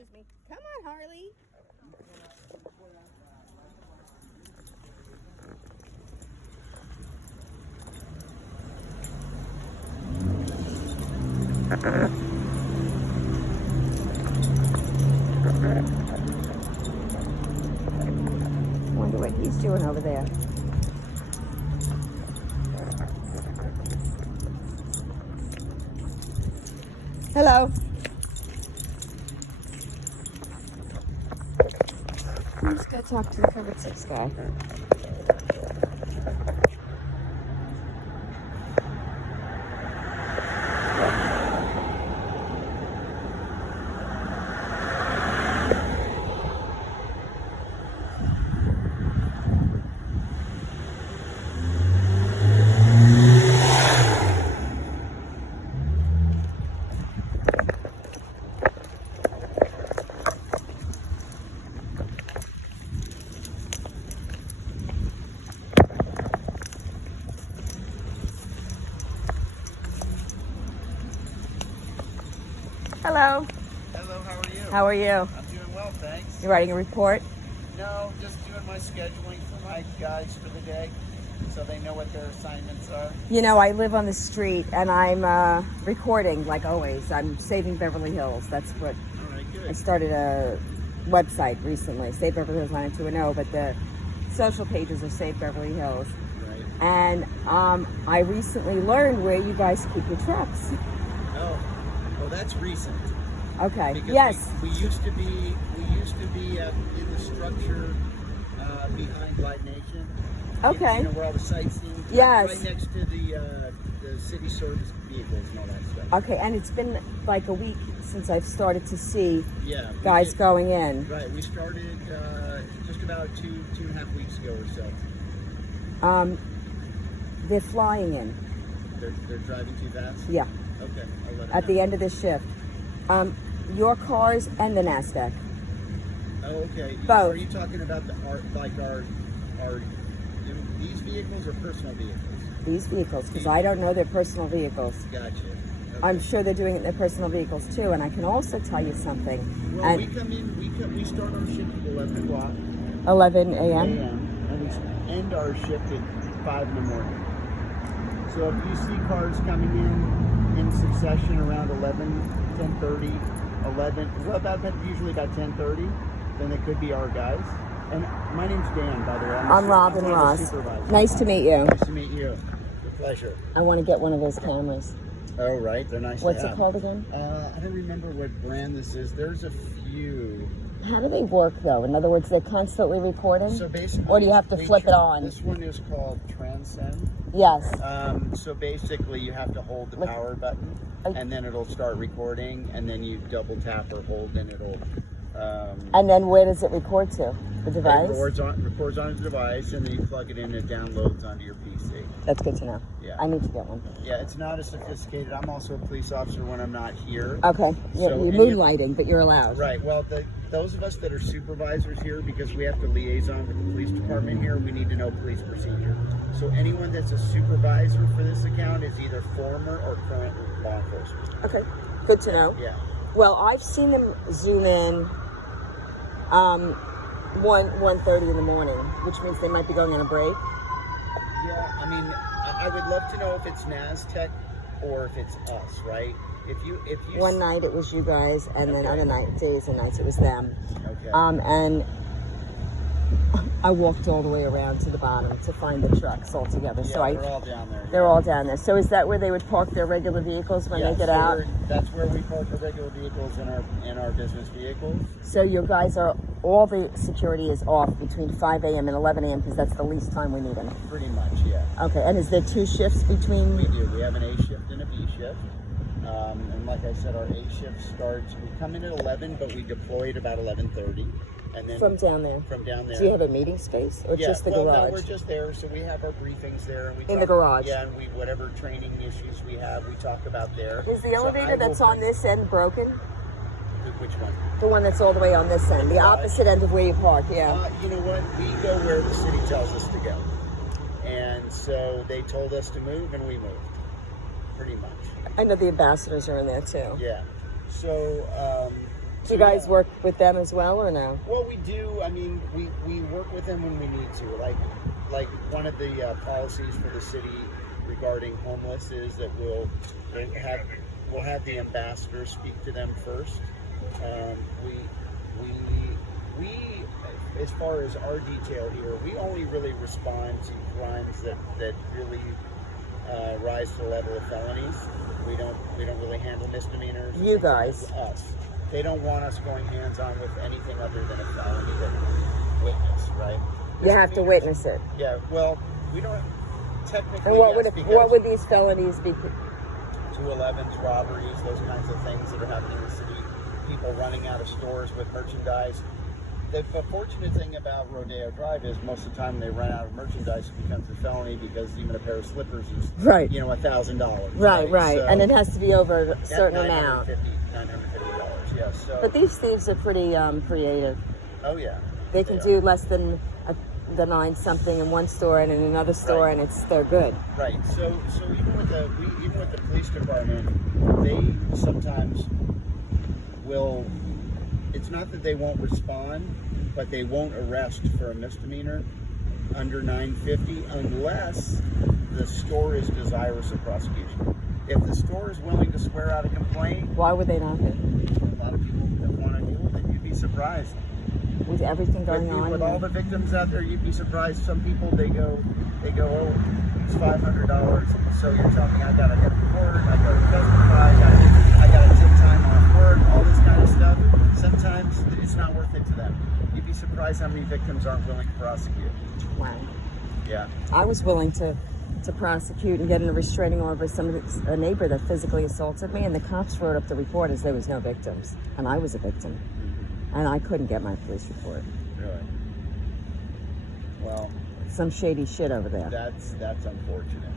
Excuse me. Come on, Harley. Wonder what he's doing over there. Hello. Let's go talk to the covered 6 guy. Hello. Hello, how are you? How are you? I'm doing well, thanks. You writing a report? No, just doing my scheduling for my guys for the day so they know what their assignments are. You know, I live on the street and I'm recording like always. I'm saving Beverly Hills. That's what All right, good. I started a website recently, Save Beverly Hills 90210, but the social pages are Save Beverly Hills. Right. And I recently learned where you guys keep your trucks. Oh, well, that's recent. Okay. Because Yes. we used to be in the structure behind Live Nation. Okay. You know where all the sightseeing. Yes. Right next to the city service vehicles and all that stuff. Okay, and it's been like a week since I've started to see Yeah. guys going in. Right. We started just about two and a half weeks ago or so. They're flying in. They're driving too fast. Yeah. Okay. I'll let them At know. the end of this shift. Your cars and the NASDAQ. Oh, okay. Both. Are you talking about these vehicles or personal vehicles? These vehicles, because I don't know their personal vehicles. Gotcha. Okay. I'm sure they're doing it in their personal vehicles too. And I can also tell you something. Well, And we start our shift at 11 o'clock 11 a.m. a.m. and we end our shift at 5 in the morning. So if you see cars coming in succession around 11, 10:30, 11, well, usually about 10:30, then it could be our guys. And my name's Dan, by the way. I'm Robin one of the Ross. supervisors. Nice to meet you. Nice to meet you. It's a pleasure. I want to get one of those cameras. Oh, right. They're nice What's to it have. called again? I don't remember what brand this is. There's a few. How do they work though? In other words, they're constantly recording? So basically, Or do you have to flip it on? This one is called Transcend. Yes. So basically, you have to hold the power button, and then it'll start recording, and then you double tap or hold, and it'll. And then where does it record to? The device? It records on the device, and then you plug it in, and it downloads onto your PC. That's good to know. Yeah. I need to get one. Yeah, it's not as sophisticated. I'm also a police officer when I'm not here. Okay. You're So- moonlighting, but you're allowed. Right. Well, those of us that are supervisors here, because we have to liaison with the police department here, we need to know police procedure. So anyone that's a supervisor for this account is either former or current law enforcement. Okay. Good to know. Yeah. Well, I've seen them zoom in 1:30 in the morning, which means they might be going on a break. Yeah. I mean, I would love to know if it's NASTech or if it's us, right? If you One night it was you guys, and then other days and nights it was them. Okay. And I walked all the way around to the bottom to find the trucks all together. Yeah, So they're all down there. they're all down there. So is that where they would park their regular vehicles when they get so out? that's where we park our regular vehicles in our business vehicles. So your guys are, all the security is off between 5 a.m. and 11 a.m. because that's the least time we need them. Pretty much, yeah. Okay, and is there 2 shifts between? We do. We have an A shift and a B shift. And like I said, our A shift starts, we come in at 11, but we deploy at about 11:30. And then From down there? From down there. Do you have a meeting space or just the well, garage? No, we're just there. So we have our briefings there. And we In the garage? Yeah, and whatever training issues we have, we talk about there. Is the elevator that's on this end broken? Which one? The one that's all the way on this end, the opposite end of where you park, yeah. You know what? We go where the city tells us to go. And so they told us to move, and we moved. Pretty much. I know the ambassadors are in there too. Yeah. So Do you guys work with them as well or no? Well, we do. I mean, we work with them when we need to. Like one of the policies for the city regarding homeless is that we'll have the ambassador speak to them first. We as far as our detail here, we only really respond to crimes that really rise to the level of felonies. We don't really handle misdemeanors. You guys. Us. They don't want us going hands-on with anything other than a felony that witness, right? You have to witness it. Yeah, well, we don't technically. And what would these felonies be? 211s, robberies, those kinds of things that are happening in the city. People running out of stores with merchandise. The fortunate thing about Rodeo Drive is most of the time when they run out of merchandise, it becomes a felony because even a pair of slippers is, right, $1,000. Right. So and it has to be over a certain amount. $950, yeah. So. But these thieves are pretty creative. Oh yeah. They can do less than the 9 something in one store and in another store, right. and they're good. Right. So even with the police department, they sometimes will. It's not that they won't respond, but they won't arrest for a misdemeanor under 950 unless the store is desirous of prosecution. If the store is willing to swear out a complaint, why would they not be? A lot of people that want to deal with it, you'd be surprised. With everything going on, with all the victims out there, you'd be surprised. Some people they go, oh, it's $500. So you're telling me I gotta get to court, I gotta testify, I gotta take time off work, all this kind of stuff. Sometimes it's not worth it to them. You'd be surprised how many victims aren't willing to prosecute. Wow. Yeah. I was willing to prosecute and get in a restraining order with a neighbor that physically assaulted me, and the cops wrote up the report as there was no victims, and I was a victim, and I couldn't get my police report. Really? Well, some shady shit over there. That's unfortunate.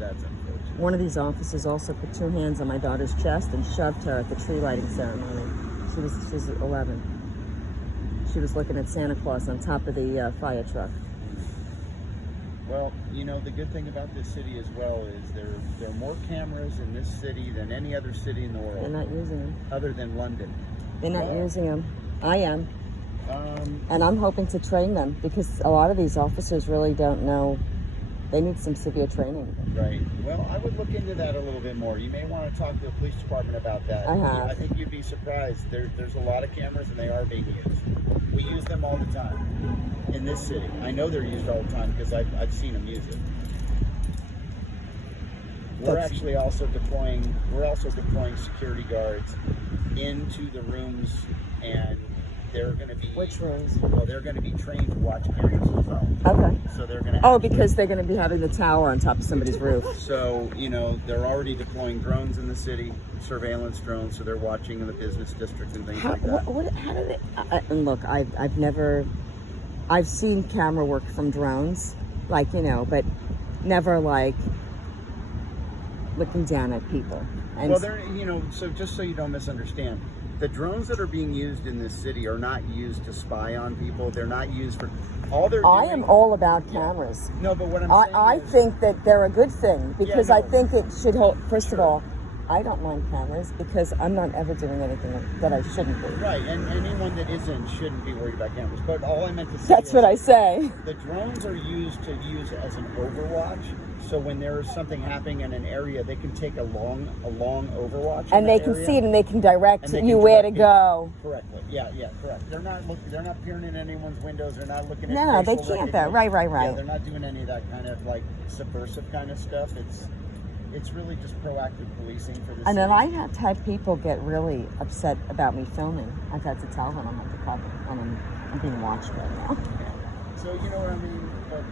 That's unfortunate. One of these officers also put 2 hands on my daughter's chest and shoved her at the tree lighting ceremony. She's 11. She was looking at Santa Claus on top of the fire truck. Well, the good thing about this city as well is there are more cameras in this city than any other city in the world. They're not using them. Other than London. They're not using them. I am. And I'm hoping to train them because a lot of these officers really don't know. They need some severe training. Right. Well, I would look into that a little bit more. You may want to talk to the police department about that. I have. I think you'd be surprised. There's a lot of cameras and they are being used. We use them all the time in this city. I know they're used all the time because I've seen them use it. We're actually also deploying security guards into the rooms, and they're going to be... Which rooms? Well, they're going to be trained to watch cameras as well. Okay. So they're going to... because they're going to be having the tower on top of somebody's roof. So, they're already deploying drones in the city, surveillance drones, so they're watching in the business district and things like that. How do they... and look, I've seen camera work from drones, but never looking down at people. And well, they're, so just so you don't misunderstand, the drones that are being used in this city are not used to spy on people. They're not used for all they're doing. I am all about cameras. Yeah. No, but what I'm saying I is, think that they're a good thing because I think it should hold. First of all, I don't mind cameras because I'm not ever doing anything that I shouldn't be. Right, and anyone that isn't shouldn't be worried about cameras. But all I meant to say That's what I say. The drones are used as an overwatch. So when there is something happening in an area, they can take a long overwatch. And they can see it and they can direct you where to go. Correctly. Yeah, correct. They're not peering in anyone's windows. They're not looking at No, they can't though. Right. Yeah, they're not doing any of that kind of subversive kind of stuff. It's really just proactive policing for this. And then I have had people get really upset about me filming. I've had to tell them I'm being watched right now. So you know what I mean? But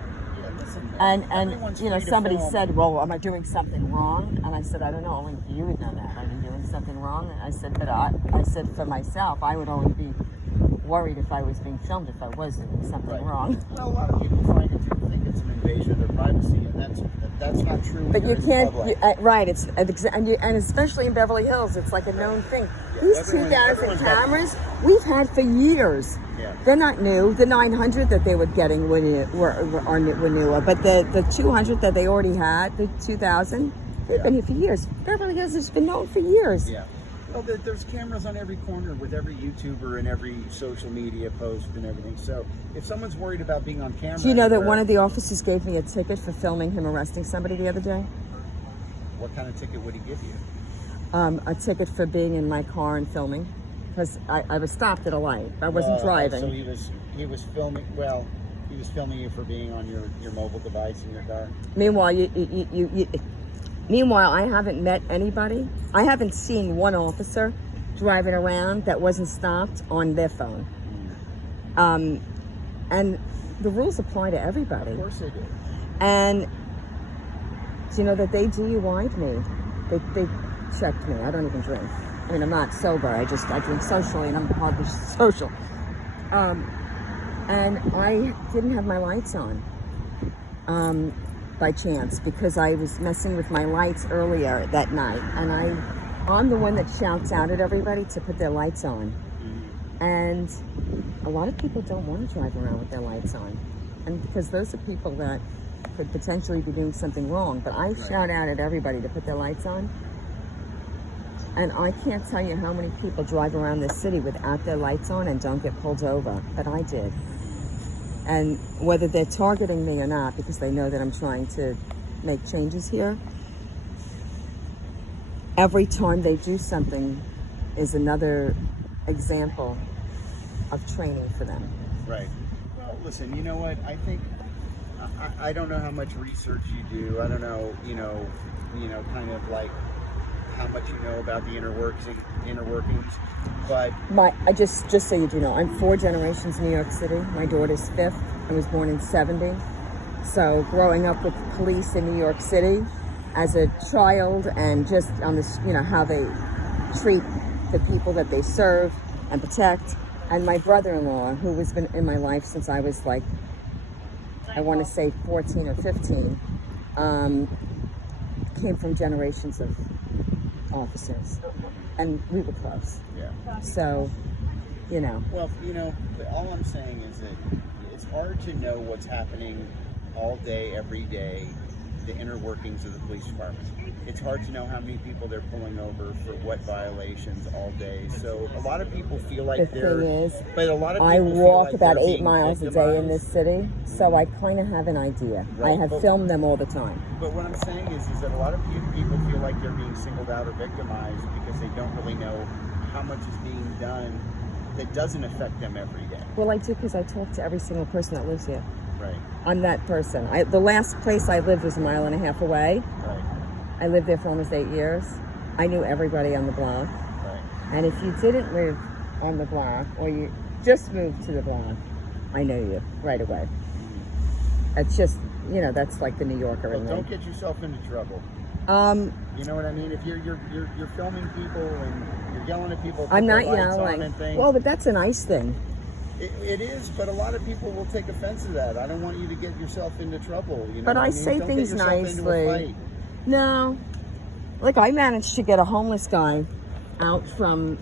yeah, listen. And somebody said, "Well, am I doing something wrong?" And I said, "I don't know. Only you would know that. Are you doing something wrong?" And I said, "But I said for myself, I would only be worried if I was being filmed if I was doing something wrong." Well, a lot of people think it's an invasion of their privacy, and that's not true. But you can't, right? And especially in Beverly Hills, it's like a known thing. Yeah, These 2,000 cameras we've had for years. Yeah. They're not new. The 900 that they were getting were newer, but the 200 that they already had, the 2,000, they've been here for years. Beverly Hills has been known for years. Yeah. Well, there's cameras on every corner with every YouTuber and every social media post and everything. So if someone's worried about being on camera, Do you know that one of the officers gave me a ticket for filming him arresting somebody the other day? What kind of ticket would he give you? A ticket for being in my car and filming, because I was stopped at a light. I wasn't driving. So he was filming. Well, he was filming you for being on your mobile device in your car. Meanwhile, I haven't met anybody. I haven't seen one officer driving around that wasn't stopped on their phone. And the rules apply to everybody. Of course they do. And do you know that they DUI'd me? They checked me. I don't even drink. I mean, I'm not sober. I drink socially, and I'm hardly social. And I didn't have my lights on by chance, because I was messing with my lights earlier that night. And I'm the one that shouts out at everybody to put their lights on. And a lot of people don't want to drive around with their lights on. And because those are people that could potentially be doing something wrong. But I shout out at everybody to put their lights on. And I can't tell you how many people drive around this city without their lights on and don't get pulled over, but I did. And whether they're targeting me or not, because they know that I'm trying to make changes here, every time they do something is another example of training for them. Right. Well, listen, you know what? I think, I don't know how much research you do. I don't know, kind of like how much you know about the inner workings, but just so you do know, I'm 4 generations New York City. My daughter's 5th. I was born in 70. So growing up with police in New York City as a child, and just on this, how they treat the people that they serve and protect. And my brother-in-law, who has been in my life since I was like, I want to say 14 or 15, came from generations of officers, and we were close. Yeah. So, Well, all I'm saying is that it's hard to know what's happening all day, every day, the inner workings of the police department. It's hard to know how many people they're pulling over for what violations all day. So a lot of people feel like the thing is, but a lot of people I feel walk like about they're 8 being miles a day in this city, so I kind of have an idea. Right, I have filmed them all the time. But what I'm saying is that a lot of people feel like they're being singled out or victimized because they don't really know how much is being done that doesn't affect them every day. Well, I do, because I talk to every single person that lives here. Right. I'm that person. The last place I lived was 1.5 miles away. Right. I lived there for almost 8 years. I knew everybody on the block. Right. And if you didn't live on the block, or you just moved to the block, I knew you right away. It's just, that's like the New Yorker in me. Don't get yourself into trouble. You know what I mean? If you're filming people and you're yelling at people, I'm not yelling. Well, but that's a nice thing. It is, but a lot of people will take offense to that. I don't want you to get yourself into trouble. But I say things nicely. No. Like, I managed to get a homeless guy out from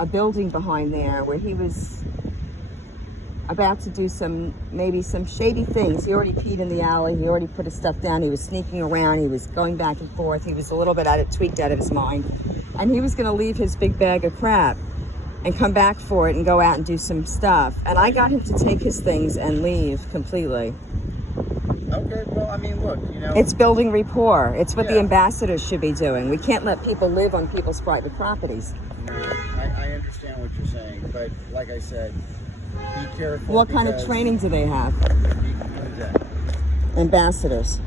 a building behind there where he was about to do some shady things. He already peed in the alley. He already put his stuff down. He was sneaking around. He was going back and forth. He was a little bit tweaked out of his mind. And he was going to leave his big bag of crap and come back for it and go out and do some stuff. And I got him to take his things and leave completely. Okay, well, I mean, look, It's building rapport. It's what the ambassadors should be doing. We can't let people live on people's private properties. No, I understand what you're saying, but like I said, be careful. What kind of training do they have? Ambassadors.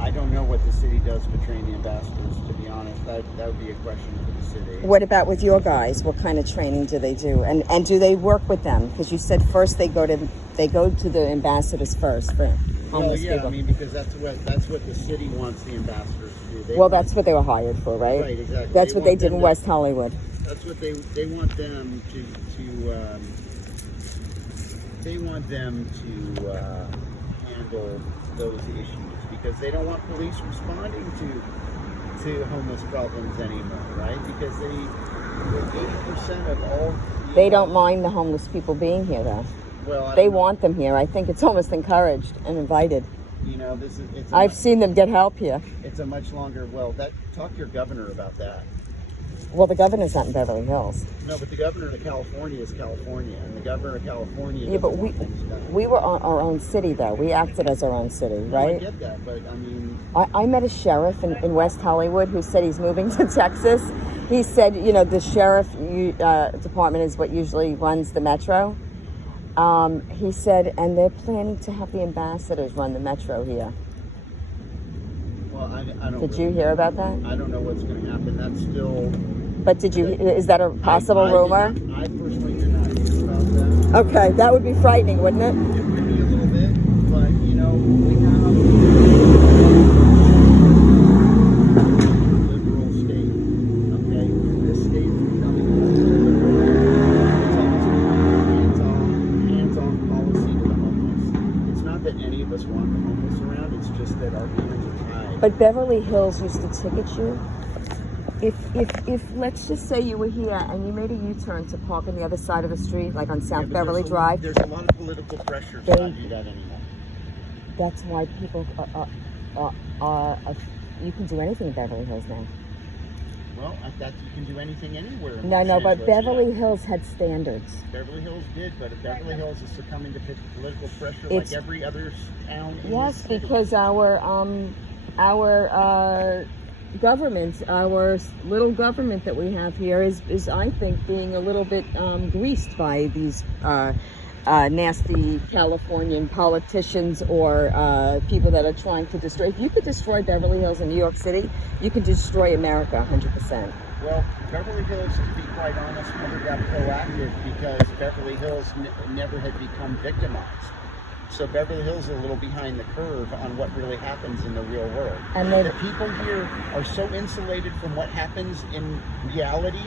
I don't know what the city does to train the ambassadors, to be honest. That would be a question for the city. What about with your guys? What kind of training do they do? And do they work with them? Because you said first they go to the ambassadors first for homeless people. I mean, because that's what the city wants the ambassadors to do. That's what they were hired for, right? Right, exactly. That's what they did in West Hollywood. That's what they want them to handle those issues, because they don't want police responding to homeless problems anymore, right? Because 80% of all... They don't mind the homeless people being here, though. Well, they want them here. I think it's almost encouraged and invited. I've seen them get help here. It's a much longer... Well, talk to your governor about that. Well, the governor's not in Beverly Hills. No, but the governor of California is California, and the governor of California. Yeah, but doesn't want things done. we were on our own city, though. We acted as our own city, No, I right? get that, but I mean, I met a sheriff in West Hollywood who said he's moving to Texas. He said, you know, the sheriff department is what usually runs the metro. He said, and they're planning to have the ambassadors run the metro here. well, I don't. Did really you hear about that? I don't know what's going to happen. That's still. But did you? Is that a possible rumor? I personally did not hear about that. Okay, that would be frightening, wouldn't it? It would be a little bit, but you know, we have a liberal state. Okay, this state is becoming hands-on policy to the homeless. It's not that any of us want the homeless around. It's just that our hands are tied. But Beverly Hills used to ticket you. If let's just say you were here and you made a U-turn to park on the other side of the street, like on South but Beverly Drive, there's a lot of political pressure to not do that anymore. that's why people are you can do anything in Beverly Hills now. Well, I thought you can do anything anywhere. in No, Los but Angeles, Beverly yeah. Hills had standards. Beverly Hills did, but if Beverly Hills is succumbing to political pressure It's- like every other town in Yes, the city. because our government, our little government that we have here is I think being a little bit greased by these nasty Californian politicians or people that are trying to destroy. If you could destroy Beverly Hills in New York City, you could destroy America 100%. Well, Beverly Hills, to be quite honest, never got proactive because Beverly Hills never had become victimized. So Beverly Hills is a little behind the curve on what really happens in the real world. And the people here are so insulated from what happens in reality.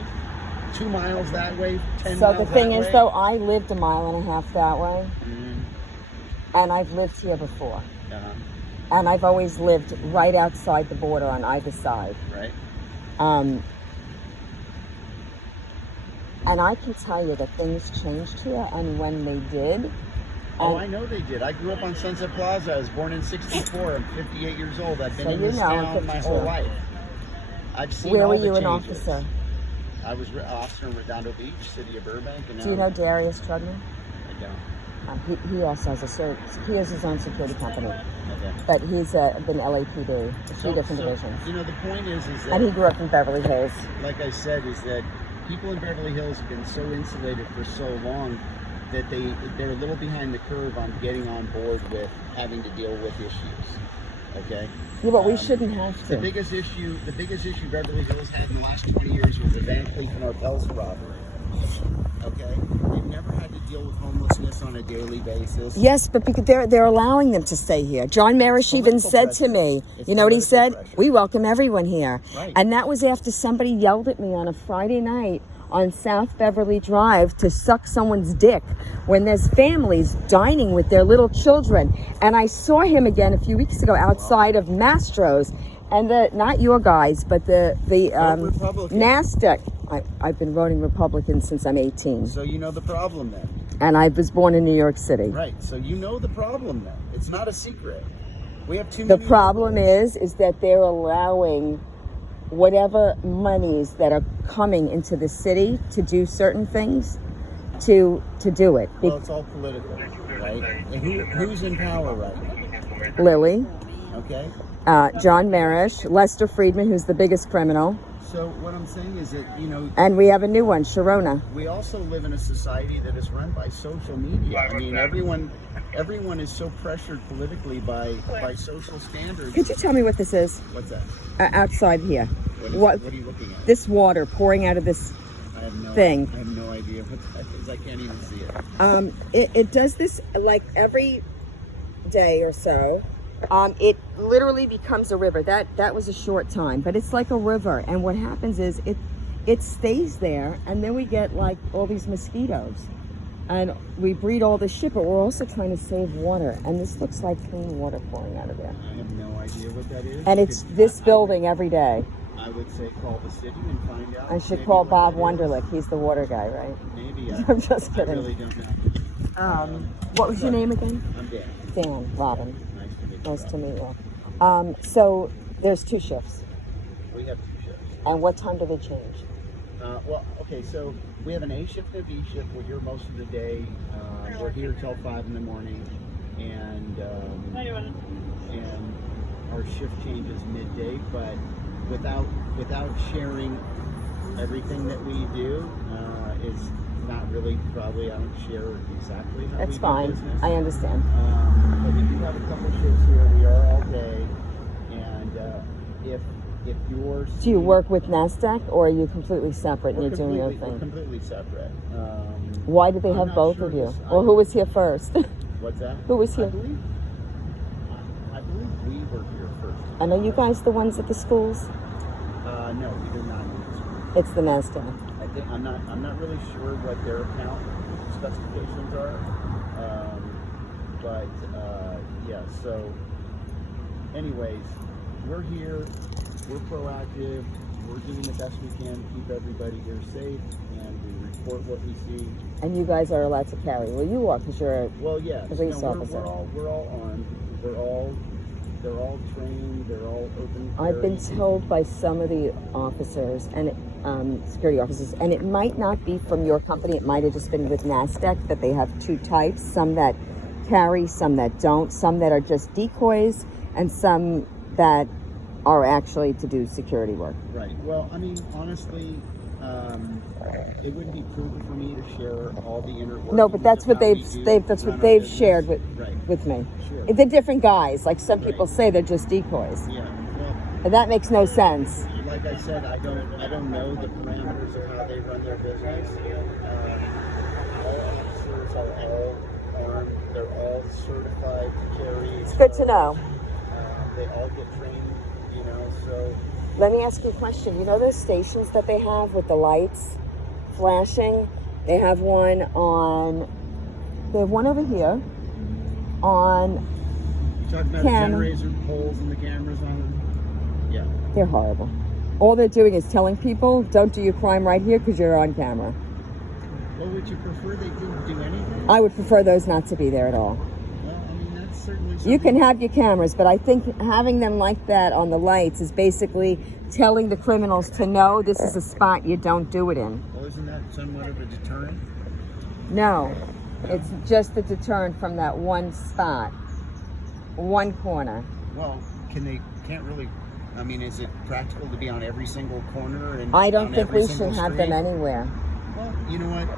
2 miles that way, 10 So miles the thing that is, way. though, I lived a mile and a half that way, Mhm. and I've lived here before. Uh-huh. And I've always lived right outside the border on either side. Right. And I can tell you that things changed here, and when they did, Oh, I know they did. I grew up on Sunset Plaza. I was born in '64. I'm 58 years old. I've been So in you this know, I'm town my 52. whole life. I've seen where all were the you an changes. officer? I was officer in Redondo Beach, city of Burbank. And Do you know Darius Trudman? I don't. He also has he has his own security company, Okay. but he's been LAPD, two different divisions. You know, the point is that, And he grew up in Beverly Hills. like I said, is that people in Beverly Hills have been so insulated for so long that they're a little behind the curve on getting on board with having to deal with issues. Okay. Yeah, but we shouldn't have The to. biggest issue Beverly Hills had in the last 20 years was the Van Cleef and Arpels robbery. Okay, they've never had to deal with homelessness on a daily basis. Yes, but because they're allowing them to stay here. John Marish even political said to pressure. me, It's you know what he political said? pressure. We welcome everyone here. Right. And that was after somebody yelled at me on a Friday night on South Beverly Drive to suck someone's dick when there's families dining with their little children. And I saw him again a few weeks ago outside of Mastro's. And not your guys, but the Republican. NASDAQ. I've been voting Republican since I'm 18. So you know the problem then. And I was born in New York City. Right. So you know the problem then. It's not a secret. We have too The many. problem is that they're allowing whatever monies that are coming into the city to do certain things to do it. Well, it's all political, right? And who's in power right now? Lily, Okay. John Marish, Lester Friedman, who's the biggest criminal, So what I'm saying is that, you know, and we have a new one, Sharona. we also live in a society that is run by social media. I mean, everyone is so pressured politically by social standards. Could you tell me what this is What's that? outside here? What are you looking at? This water pouring out of this I have no thing. I have no idea what that is. I can't even see it. It does this like every day or so. It literally becomes a river. That was a short time, but it's like a river. And what happens is it stays there, and then we get like all these mosquitoes, and we breed all this shit. But we're also trying to save water, and this looks like clean water pouring out of there. I have no idea what that is. And it's this building every day. I would say call the city and find out. I should maybe call what Bob that is. Wonderlick. He's the water guy, right? Maybe. I'm just I kidding. really don't know. What was your name again? I'm Dan. Dan. Robin. Nice to meet you. Nice to meet you. So there's 2 shifts. We have 2 shifts. And what time do they change? Well, okay, so we have an A shift and a B shift. We're here most of the day. We're here till 5 in the morning, and our shift changes midday. But without sharing everything that we do, is not really probably. I don't share exactly how That's we fine. do business. I understand. But we do have a couple shifts here. We are all day, and if yours. Do you work with NASDAQ, or are you completely separate and you're doing your We're thing? completely separate. Why did they I'm have not both sure of you? this- Or who was here first? What's that? Who was here? I believe we were here first. And are you guys the ones at the schools? No, we did not. It's the NASDAQ. I think I'm not really sure what their account specifications are. But yeah. So, anyways, we're here. We're proactive. We're doing the best we can to keep everybody here safe, and we report what we see. And you guys are allowed to carry. Well, you are, because you're Well, yes. police No, officer. we're all armed. They're all trained. They're all open. I've been carry. told by some of the officers and security officers, and it might not be from your company. It might have just been with NASDAQ that they have two types: some that carry, some that don't, some that are just decoys, and some that are actually to do security work. Right. Well, I mean, honestly, it wouldn't be prudent for me to share all the inner workings. No, but that's of what how we that's run what our they've business. shared Right. with me. Sure. They're different guys. Like some people Right. say, they're just decoys, Yeah. Well, and that makes no sense. like I said, I don't know the parameters of how they run their business. All officers are all armed. They're all certified to carry. It's good to know. They all get trained, so. Let me ask you a question. You know those stations that they have with the lights flashing? They have one over here on, You talking about Cam- the generator poles and the cameras on them? Yeah. they're horrible. All they're doing is telling people, don't do your crime right here because you're on camera. Well, would you prefer they didn't do anything? I would prefer those not to be there at all. Well, I mean, that's certainly something. You can have your cameras, but I think having them like that on the lights is basically telling the criminals to know this is a spot you don't do it in. Well, isn't that somewhat of a deterrent? No, it's just the deterrent from that one spot, one corner. Well, can't really, I mean, is it practical to be on every single corner? And I don't on think every we single should have them street? anywhere. Well, you know what?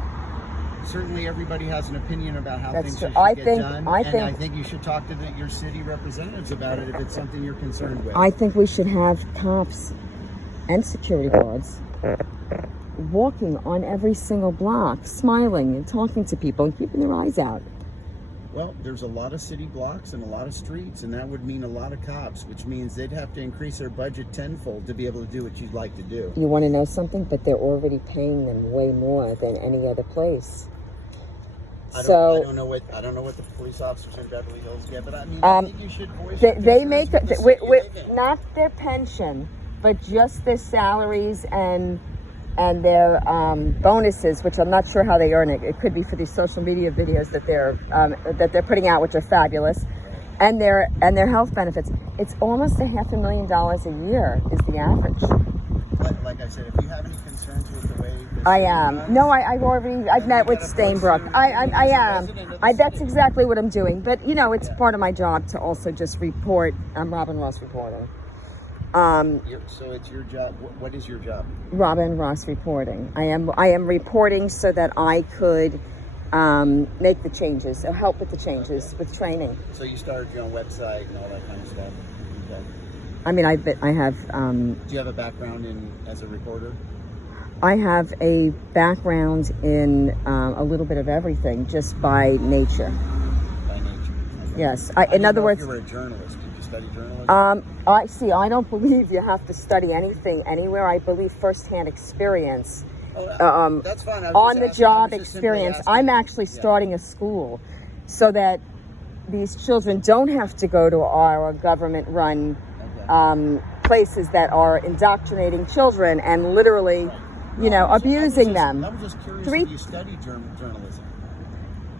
Certainly everybody has an opinion about how That's things true. should I get think- done. I and think- I think you should talk to your city representatives about it if it's something you're concerned with. I think we should have cops and security guards walking on every single block, smiling and talking to people and keeping their eyes out. Well, there's a lot of city blocks and a lot of streets, and that would mean a lot of cops, which means they'd have to increase their budget tenfold to be able to do what you'd like to do. You want to know something? But they're already paying them way more than any other place. I don't know what the police officers in Beverly Hills get, but I mean, I think you should voice your they make concerns with the city you live in. not their pension, but just their salaries and their bonuses, which I'm not sure how they earn it. It could be for these social media videos that they're putting out, which are fabulous, and their health benefits. It's almost $500,000 a year is the average. Like I said, if you have any concerns with the way this I city am. runs, No, I've met with Stainbrook. I am. That's exactly what I'm doing. But it's part of my job to also just report. I'm Robyn Ross Reporting. So it's your job. What is your job? Robyn Ross Reporting. I am reporting so that I could make the changes, or help with the changes with training. So you started your own website and all that kind of stuff. Okay. I mean, I have. Do you have a background as a reporter? I have a background in a little bit of everything, just by nature. By nature. Okay. Yes. In other words, you were a journalist. Did you study journalism? I don't believe you have to study anything anywhere. I believe firsthand experience, That's fine. on the job experience. I'm actually starting a school so that these children don't have to go to our government-run places that are indoctrinating children and literally, abusing them. I was just curious if you studied journalism.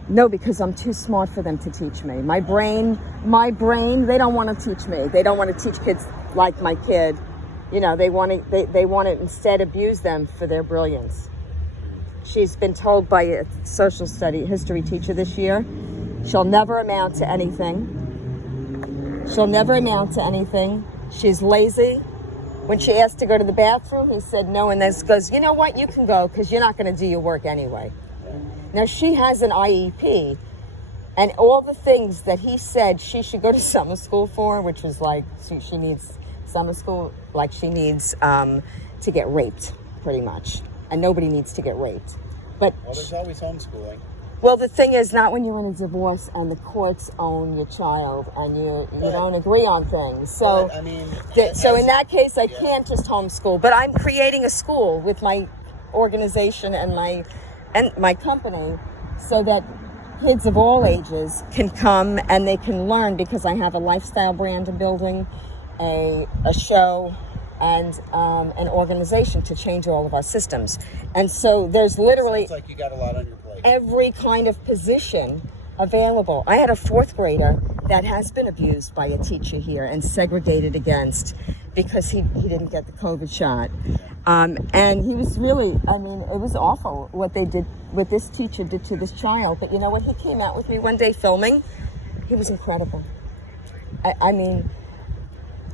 No, because I'm too smart for them to teach me. My brain, they don't want to teach me. They don't want to teach kids like my kid You know, they want to instead abuse them for their brilliance. She's been told by a social study history teacher this year, she'll never amount to anything. She'll never amount to anything. She's lazy. When she asked to go to the bathroom, he said no, and then goes, you know what, you can go because you're not going to do your work anyway. Now, she has an IEP, and all the things that he said she should go to summer school for, which was like she needs summer school, like she needs to get raped, pretty much. And nobody needs to get raped. But Well, there's always homeschooling. well, the thing is, not when you're in a divorce and the courts own your child and you don't agree on things. So, But, I mean, so in that case, I can't just homeschool. But I'm creating a school with my organization and my company, so that kids of all ages can come and they can learn, because I have a lifestyle brand I'm building, a show, and an organization to change all of our systems. And so there's literally Sounds like you got a lot on your plate. every kind of position available. I had a fourth grader that has been abused by a teacher here and segregated against because he didn't get the COVID shot. And he was really, I mean, it was awful what this teacher did to this child. But you know what? He came out with me one day filming. He was incredible. I mean,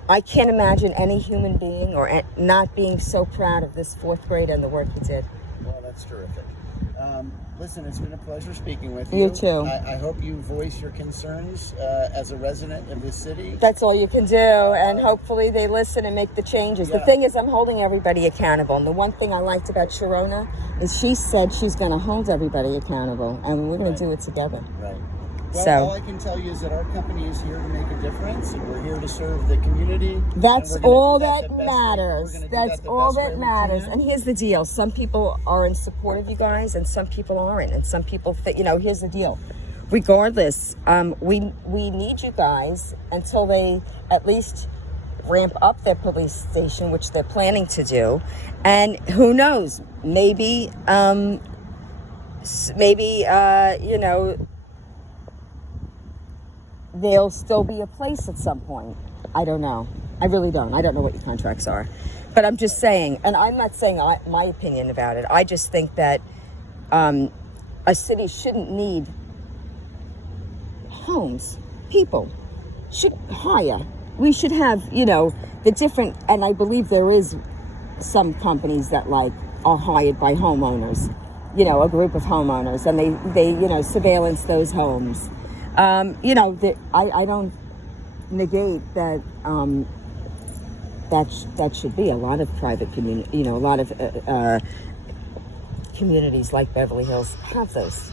I can't imagine any human being not being so proud of this fourth grader and the work he did. Well, that's terrific. Listen, it's been a pleasure speaking with you. You too. I hope you voice your concerns as a resident of this city. That's all you can do, and hopefully they listen and make the changes. Yeah. The thing is, I'm holding everybody accountable, and the one thing I liked about Sharona is she said she's going to hold everybody accountable, and we're going to do it together. Right. Well, So all I can tell you is that our company is here to make a difference, and we're here to serve the community. that's and we're gonna all do that the best- matters. we're gonna do That's that the all best way that we matters. can. And here's the deal: some people are in support of you guys, and some people aren't. And some people think, here's the deal. Regardless, we need you guys until they at least ramp up their police station, which they're planning to do. And who knows? Maybe, there'll still be a place at some point. I don't know. I really don't. I don't know what your contracts are. But I'm just saying, and I'm not saying my opinion about it. I just think that a city shouldn't need homes. People should hire. We should have, the different, and I believe there is some companies that are hired by homeowners, a group of homeowners, and they surveillance those homes. I don't negate that that should be a lot of private community, a lot of communities like Beverly Hills have those,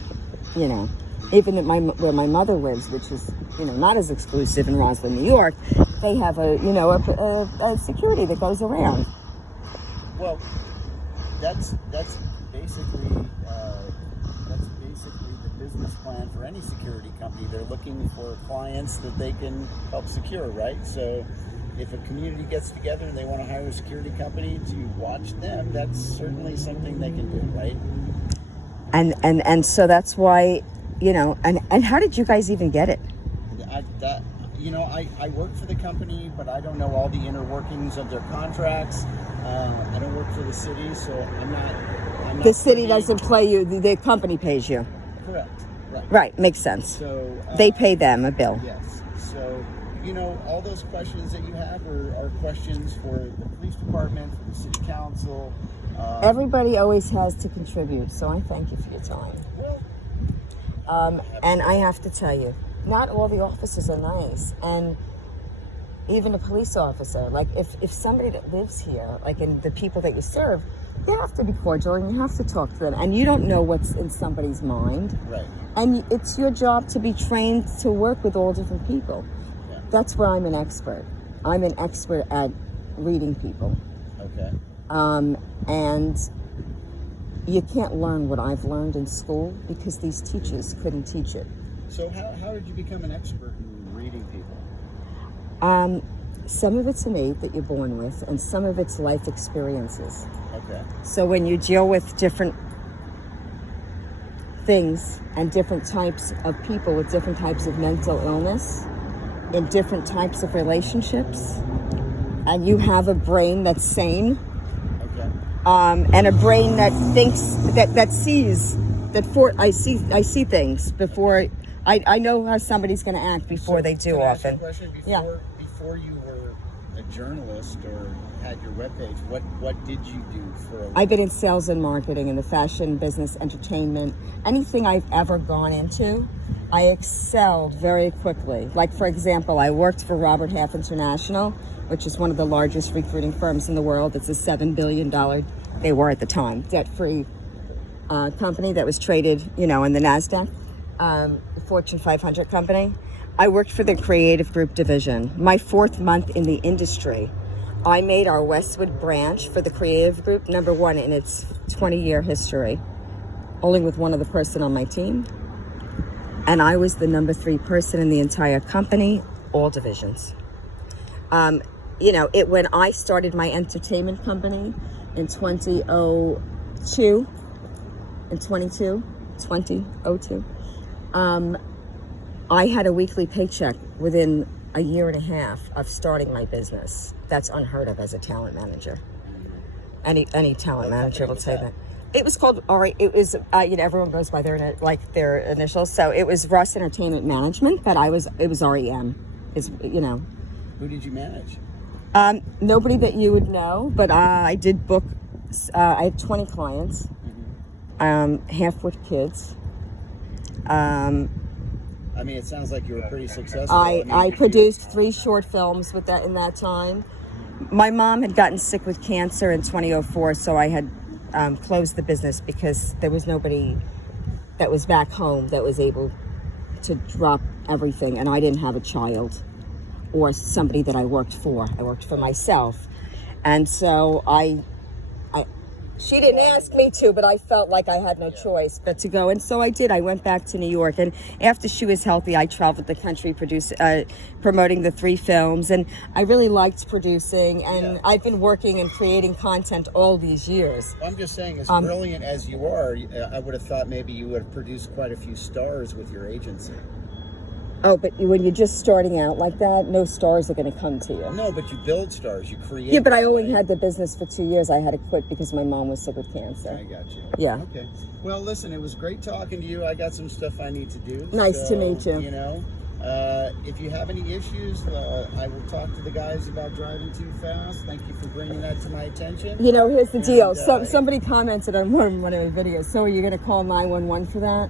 even at where my mother lives, which is, not as exclusive in Roslyn, New York, they have a security that goes around. Well, that's basically the business plan for any security company. They're looking for clients that they can help secure, right? So if a community gets together and they want to hire a security company to watch them, that's certainly something they can do, right? And so that's why, and how did you guys even get it? I work for the company, but I don't know all the inner workings of their contracts. I don't work for the city, so I'm not the city doesn't pay you, the company pays you. Correct. Right, makes sense. So they pay them a bill. Yes. So, all those questions that you have are questions for the police department, for the city council. Everybody always has to contribute, so I thank you for your time. And I have to tell you, not all the officers are nice, and even a police officer, if somebody that lives here, in the people that you serve, you have to be cordial and you have to talk to them, and you don't know what's in somebody's mind. Right. And it's your job to be trained to work with all different people. Yeah. That's where I'm an expert. I'm an expert at reading people. Okay. And you can't learn what I've learned in school because these teachers couldn't teach it. So how did you become an expert in reading people? Some of it's innate that you're born with, and some of it's life experiences. Okay. So when you deal with different things and different types of people with different types of mental illness, in different types of relationships, and you have a brain that's sane, Okay. and a brain that thinks, that sees, I see things before I know how somebody's going to act before they do Can I ask you a often. question? Yeah. Before you were a journalist or had your webpage, what did you do for a living? I've been in sales and marketing in the fashion business, entertainment, anything I've ever gone into, I excelled very quickly. Like, for example, I worked for Robert Half International, which is one of the largest recruiting firms in the world. It's a $7 billion, they were at the time, debt-free company that was traded, in the NASDAQ, Fortune 500 company. I worked for the creative group division. My 4th month in the industry, I made our Westwood branch for the creative group #1 in its 20-year history, only with one other person on my team. And I was the #3 person in the entire company, all divisions. When I started my entertainment company in 2002, I had a weekly paycheck within a year and a half of starting my business. That's unheard of as a talent manager. Any talent manager will say that. It was called, it was, everyone goes by their initials. So it was Ross Entertainment Management, but it was REM, Who did you manage? Nobody that you would know, but I did book, I had 20 clients, half with kids. It sounds like you were pretty successful. I produced 3 short films in that time. My mom had gotten sick with cancer in 2004, so I had closed the business because there was nobody that was back home that was able to drop everything, and I didn't have a child or somebody that I worked for. I worked for myself, and so she didn't ask me to, but I felt like I had no choice but to go. And so I did. I went back to New York. And after she was healthy, I traveled the country promoting the 3 films. And I really liked producing. And I've been working and creating content all these years. I'm just saying, as brilliant as you are, I would have thought maybe you would have produced quite a few stars with your agency. Oh, but when you're just starting out like that, no stars are going to come to you. No, but you build stars, you create. Yeah, but I only had the business for 2 years. I had to quit because my mom was sick with cancer. I got you. Yeah. Okay. Well, listen, it was great talking to you. I got some stuff I need to do. Nice to meet you. If you have any issues, I will talk to the guys about driving too fast. Thank you for bringing that to my attention. Here's the deal. Somebody commented on one of my videos. So are you going to call 911 for that?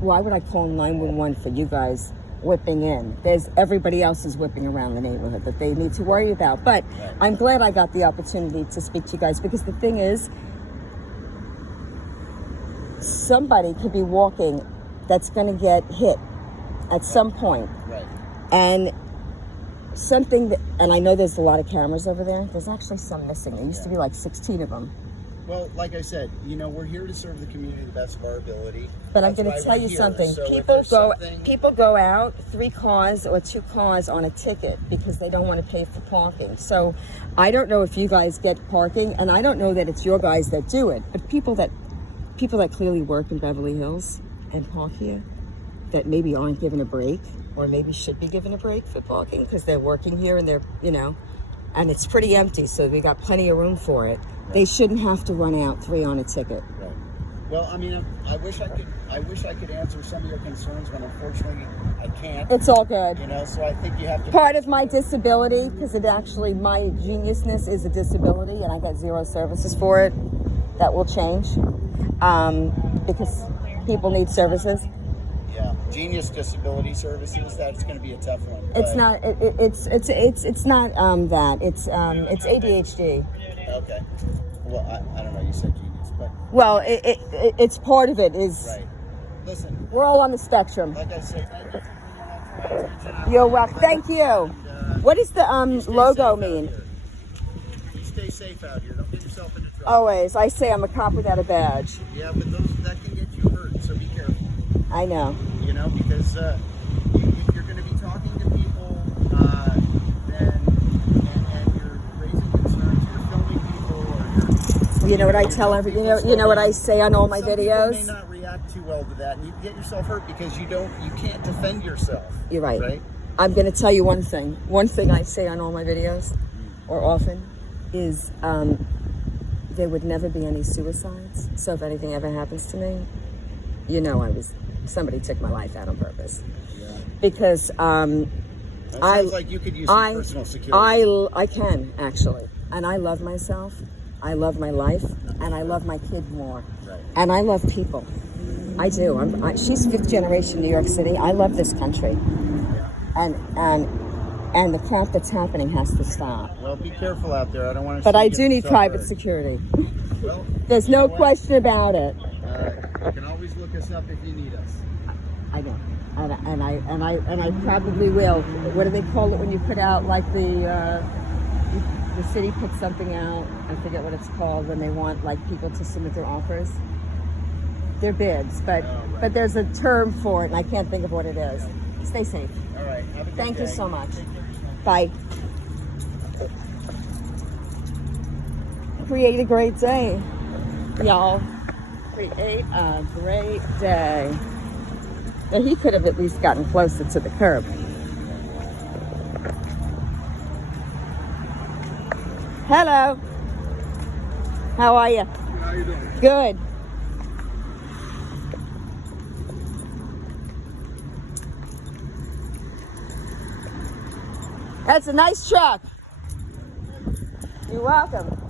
Why would I call 911 for you guys whipping in? There's everybody else is whipping around the neighborhood that they need to worry about. But I'm glad I got the opportunity to speak to you guys, because the thing is, somebody could be walking that's going to get hit at some point. Right. And and I know there's a lot of cameras over there. There's actually some missing. There used to be like 16 of them. Well, like I said, we're here to serve the community the best of our ability. But I'm going to tell you something. People go out 3 cars or 2 cars on a ticket because they don't want to pay for parking. So I don't know if you guys get parking, and I don't know that it's your guys that do it, but people that clearly work in Beverly Hills and park here that maybe aren't given a break, or maybe should be given a break for parking because they're working here and they're, and it's pretty empty, so we got plenty of room for it. Right. They shouldn't have to run out 3 on a ticket. Right. Well, I wish I could answer some of your concerns, but unfortunately I can't. It's all good. So I think you have to. Part of my disability, because my geniusness is a disability, and I got 0 services for it. That will change, because people need services. Yeah, genius disability services. That's going to be a tough one. It's not. It's not that. It's ADHD. Okay. Well, I don't know. You said genius, but. Well, it's part of it. Is. Right. Listen. We're all on the spectrum. Like I said, thank you for being on. You're welcome. Thank you. What does the logo mean? Stay safe out here. Don't get yourself into trouble. Always. I say I'm a cop without a badge. Yeah, but that can get you hurt. So be careful. I know. Because if you're going to be talking to people, and you're raising concerns, you're filming people, or you're. You know what I tell you know what I say on all my videos? Some people may not react too well to that, and you get yourself hurt because you can't defend yourself. You're right. Right. I'm going to tell you one thing. One thing I say on all my videos. or often, is there would never be any suicides. So if anything ever happens to me, you know somebody took my life out on purpose. Yeah. Because That sounds like you could use some personal security. I can, actually. And I love myself, I love my life, and I love my kid more. Right. And I love people. I do. She's 5th generation New York City. I love this country. And the crap that's happening has to stop. Well, be careful out there. I don't want to. But I do need private security. Well, there's no question about it. You can always look us up if you need us. I know, and I probably will. What do they call it when you put out, like, the city puts something out? I forget what it's called when they want, like, people to submit their offers. They're bids, but there's a term for it, and I can't think of what it is. Stay safe. All right. Have a good Thank day. you so much. Bye. Create a great day, y'all. Create a great day. Now, he could have at least gotten closer to the curb. Hello. How are you? How you doing? Good. That's a nice truck. You're welcome.